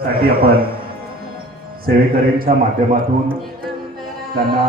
साठी आपण सेवेकरींच्या माध्यमातून त्यांना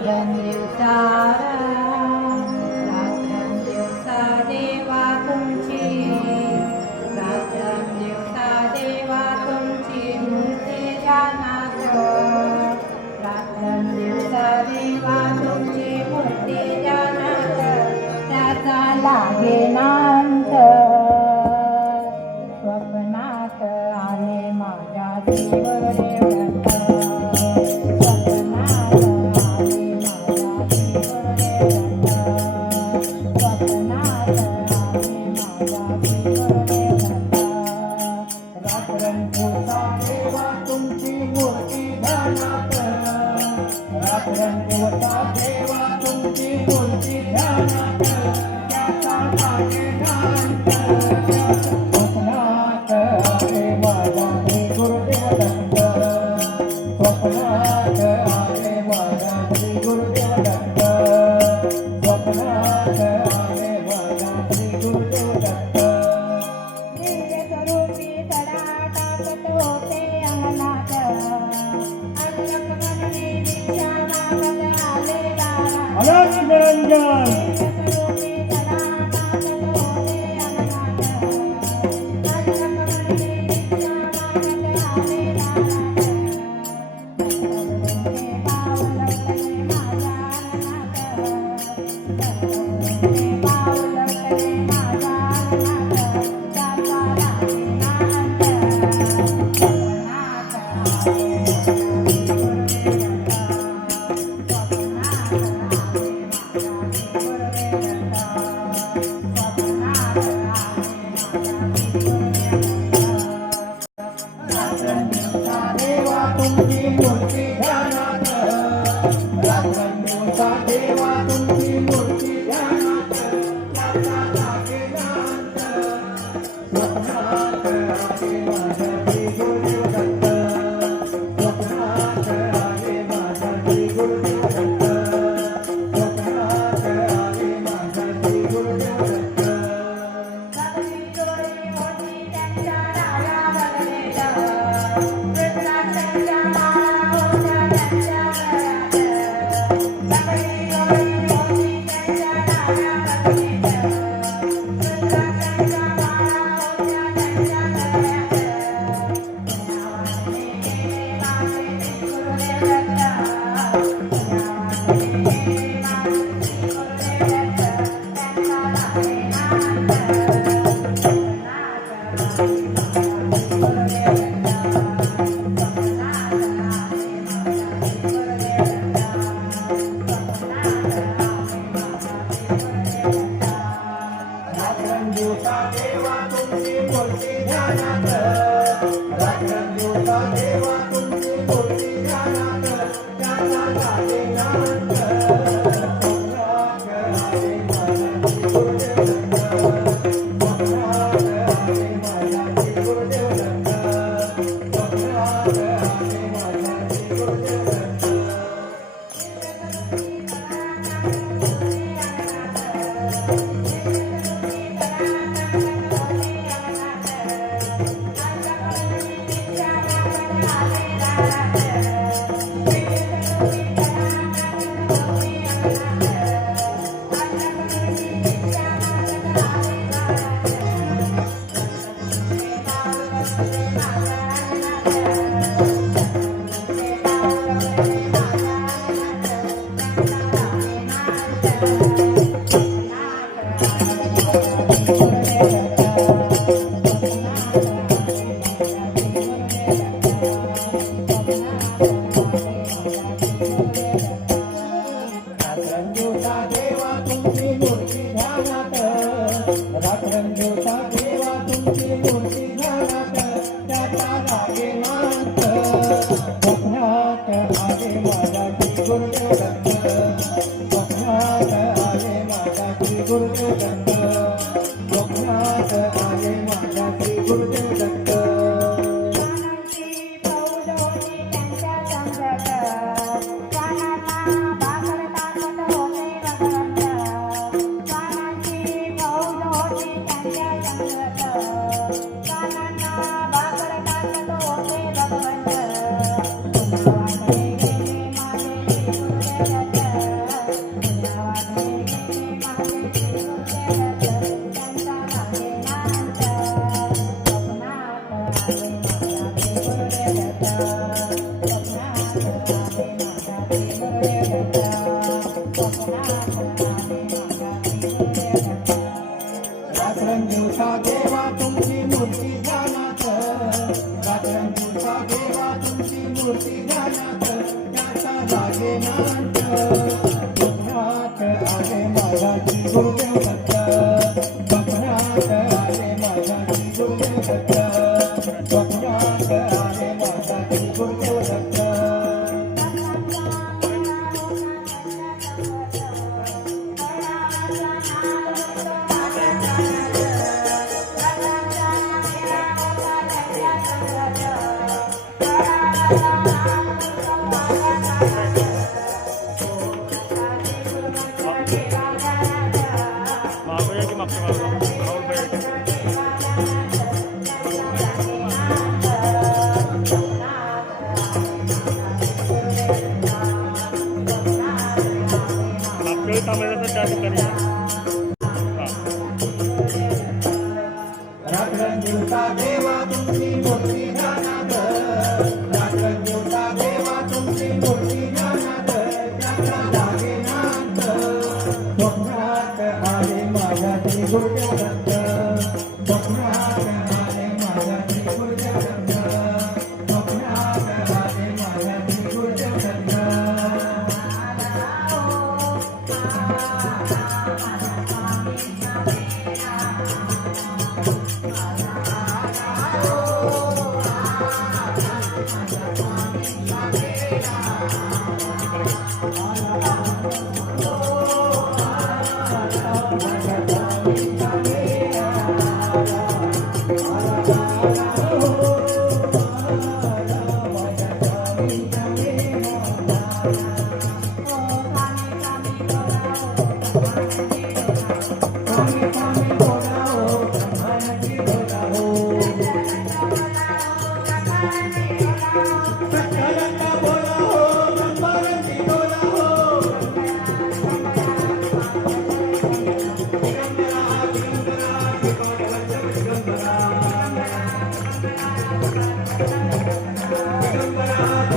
रात्रंदिवसा रात्रंदिवसा देवा तुमची रात्रंदिवसा देवा तुमची मूर्ती ध्यानात रात्रंदिवसा देवा तुमची मूर्ती जानात त्याचा लागे रात्रंदिवसा देवा तुमची मूर्ती ध्यानात रात्रंदिवसा देवा तुमची मूर्ती ध्यानात त्याचा त्याचा लागेनांत Yeah. मागूया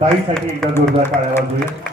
ताईसाठी एकदा जोरदार टाळ्या वाजूया